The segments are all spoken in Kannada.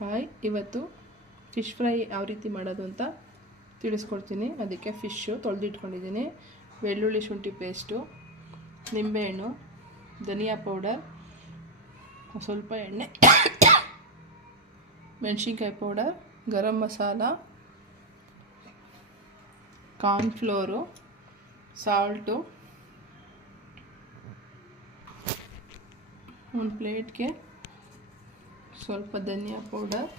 ಹಾಯ್ ಇವತ್ತು ಫಿಶ್ ಫ್ರೈ ಯಾವ ರೀತಿ ಮಾಡೋದು ಅಂತ ತಿಳಿಸ್ಕೊಡ್ತೀನಿ. ಅದಕ್ಕೆ ಫಿಶ್ಶು ತೊಳೆದಿಟ್ಕೊಂಡಿದ್ದೀನಿ. ಬೆಳ್ಳುಳ್ಳಿ ಶುಂಠಿ ಪೇಸ್ಟು, ನಿಂಬೆಹಣ್ಣು, ಧನಿಯಾ ಪೌಡರ್, ಸ್ವಲ್ಪ ಎಣ್ಣೆ, ಮೆಣಸಿನ್ಕಾಯಿ powder, garam masala, cornflour, salt, ಒಂದು ಪ್ಲೇಟ್ಗೆ ಸ್ವಲ್ಪ ಧನಿಯಾ ಪೌಡರ್.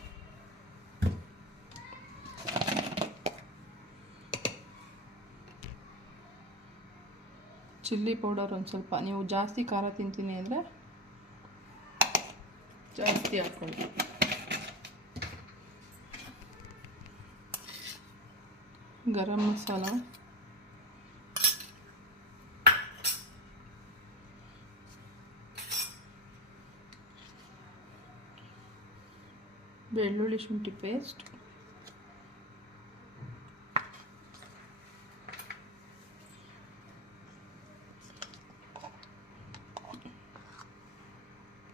ಚಿಲ್ಲಿ ಪೌಡರ್ ಒಂದು ಸ್ವಲ್ಪ. ನೀವು ಜಾಸ್ತಿ ಖಾರ ತಿಂತೀನಿ ಅಂದರೆ ಜಾಸ್ತಿ ಹಾಕ್ಕೊಳ್ಳಿ ಗರಂ ಮಸಾಲ. ಬೆಳ್ಳುಳ್ಳಿ ಶುಂಠಿ ಪೇಸ್ಟ್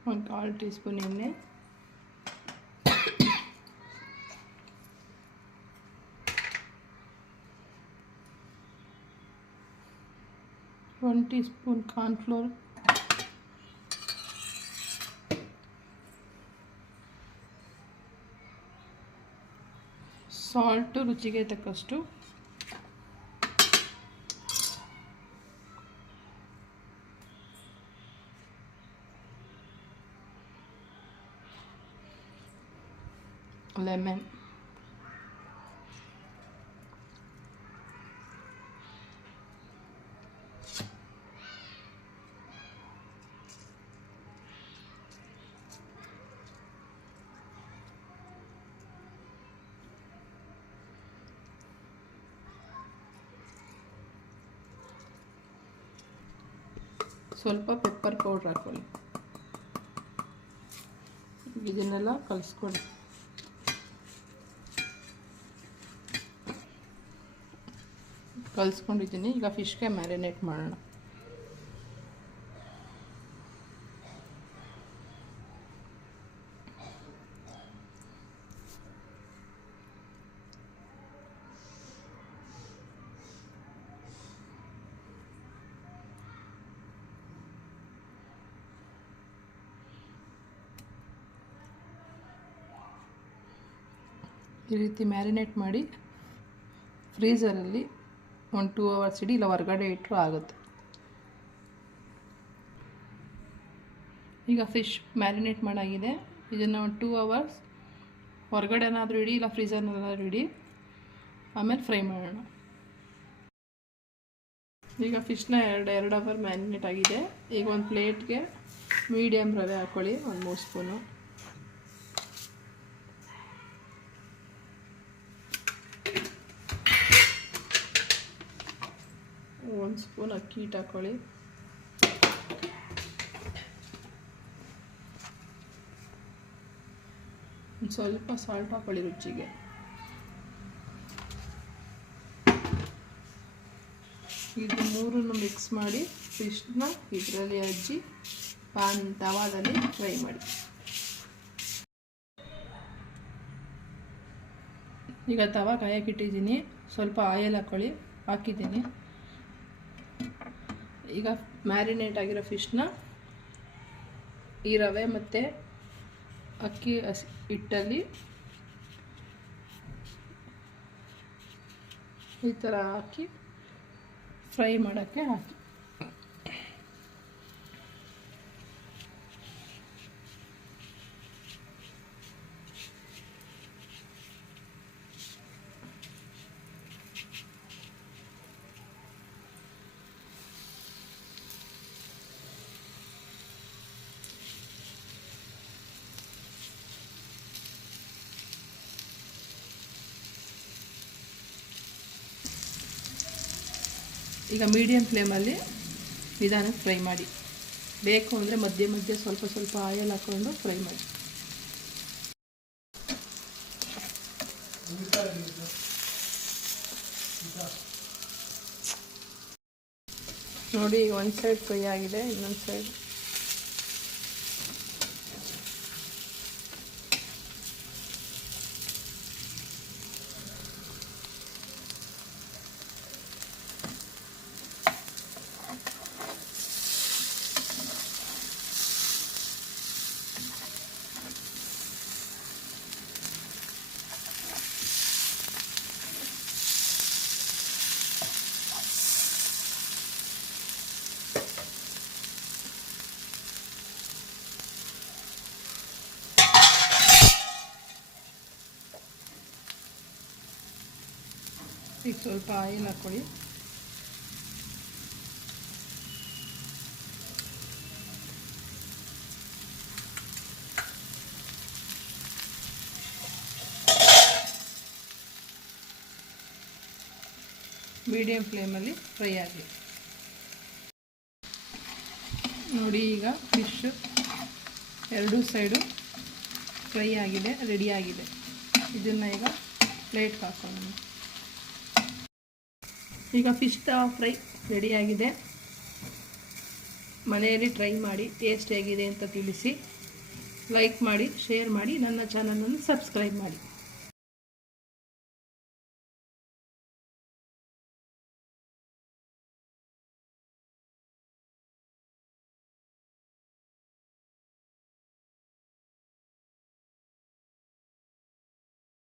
ಒಂದು ಕಾಲು ಟೀ ಸ್ಪೂನ್ ಎಣ್ಣೆ one teaspoon cornflour salt ರುಚಿಗೆ ತಕ್ಕಷ್ಟು. ಲೆಮನ್ ಸ್ವಲ್ಪ ಪೆಪ್ಪರ್ ಪೌಡ್ರ್ ಹಾಕೊಳ್ಳಿ ಇದನ್ನೆಲ್ಲ ಕಲಿಸ್ಕೊಳ್ಳಿ. ಕಲಿಸ್ಕೊಂಡಿದ್ದೀನಿ. ಈಗ ಫಿಶ್ಗೆ ಮ್ಯಾರಿನೇಟ್ ಮಾಡೋಣ. ಈ ರೀತಿ ಮ್ಯಾರಿನೇಟ್ ಮಾಡಿ ಫ್ರೀಝರಲ್ಲಿ ಒಂದು ಟೂ ಅವರ್ಸ್ ಇಡಿ, ಇಲ್ಲ ಹೊರಗಡೆ ಇಟ್ಟರು ಆಗುತ್ತೆ. ಈಗ ಫಿಶ್ ಮ್ಯಾರಿನೇಟ್ ಮಾಡಾಗಿದೆ. ಇದನ್ನು ಒಂದು ಟೂ ಅವರ್ಸ್ ಹೊರಗಡೆನಾದರೂ ಇಡಿ, ಇಲ್ಲ ಫ್ರೀಸರ್ನಾದರೂ ಇಡಿ. ಆಮೇಲೆ ಫ್ರೈ ಮಾಡೋಣ. ಈಗ ಫಿಶ್ನ ಎರಡು ಎರಡು ಅವರ್ ಮ್ಯಾರಿನೇಟ್ ಆಗಿದೆ. ಈಗ ಒಂದು ಪ್ಲೇಟ್ಗೆ ಮೀಡಿಯಮ್ ರವೆ ಹಾಕ್ಕೊಳ್ಳಿ ಒಂದು ಮೂರು ಸ್ಪೂನು. ಒಂದು ಸ್ಪೂನ್ ಅಕ್ಕಿ ಹಿಟ್ಟು ಹಾಕ್ಕೊಳ್ಳಿ ಒಂದು ಸ್ವಲ್ಪ ಸಾಲ್ಟ್ ಹಾಕ್ಕೊಳ್ಳಿ ರುಚಿಗೆ. ಇದು ಮೂರನ್ನು ಮಿಕ್ಸ್ ಮಾಡಿ ಫಿಶ್ನ ಇದರಲ್ಲಿ ಹಚ್ಚಿ ಪಾನ್ ತವಾದಲ್ಲಿ ಫ್ರೈ ಮಾಡಿ. ಈಗ ತವಾ ಕಾಯಕ್ಕಿಟ್ಟಿದ್ದೀನಿ ಸ್ವಲ್ಪ ಆಯಿಲ್ ಹಾಕ್ಕೊಳ್ಳಿ ಹಾಕಿದ್ದೀನಿ. ಈಗ ಮ್ಯಾರಿನೇಟ್ ಆಗಿರೋ ಫಿಶ್ನ ಈ ರವೆ ಮತ್ತು ಅಕ್ಕಿ ಹಸಿ ಹಿಟ್ಟಲ್ಲಿ ಈ ಥರ ಹಾಕಿ ಫ್ರೈ ಮಾಡೋಕ್ಕೆ ಹಾಕಿ. ಈಗ ಮೀಡಿಯಮ್ ಫ್ಲೇಮಲ್ಲಿ ನಿಧಾನಕ್ಕೆ ಫ್ರೈ ಮಾಡಿ. ಬೇಕು ಅಂದರೆ ಮಧ್ಯೆ ಮಧ್ಯೆ ಸ್ವಲ್ಪ ಸ್ವಲ್ಪ ಆಯಿಲ್ ಹಾಕ್ಕೊಂಡು ಫ್ರೈ ಮಾಡಿ. ನೋಡಿ, ಒಂದು ಸೈಡ್ ಫ್ರೈ ಆಗಿದೆ, ಇನ್ನೊಂದು ಸೈಡ್ ಈಗ ಸ್ವಲ್ಪ ಆಯಿಲ್ ಹಾಕ್ಕೊಳ್ಳಿ. ಮೀಡಿಯಮ್ ಫ್ಲೇಮಲ್ಲಿ ಫ್ರೈ ಆಗಲಿ. ನೋಡಿ ಈಗ ಫಿಶ್ ಎರಡೂ ಸೈಡು ಫ್ರೈ ಆಗಿದೆ, ರೆಡಿ ಆಗಿದೆ. ಇದನ್ನು ಈಗ ಪ್ಲೇಟ್ ಹಾಕೊಳ್ಳೋಣ ಈಗ ಫಿಶ್ ತವಾ ಫ್ರೈ ರೆಡಿಯಾಗಿದೆ ಮನೆಯಲ್ಲಿ ಟ್ರೈ ಮಾಡಿ ಟೇಸ್ಟ್ ಹೇಗಿದೆ ಅಂತ ತಿಳಿಸಿ ಲೈಕ್ ಮಾಡಿ ಶೇರ್ ಮಾಡಿ, ನನ್ನ ಚಾನಲನ್ನು ಸಬ್ಸ್ಕ್ರೈಬ್ ಮಾಡಿ.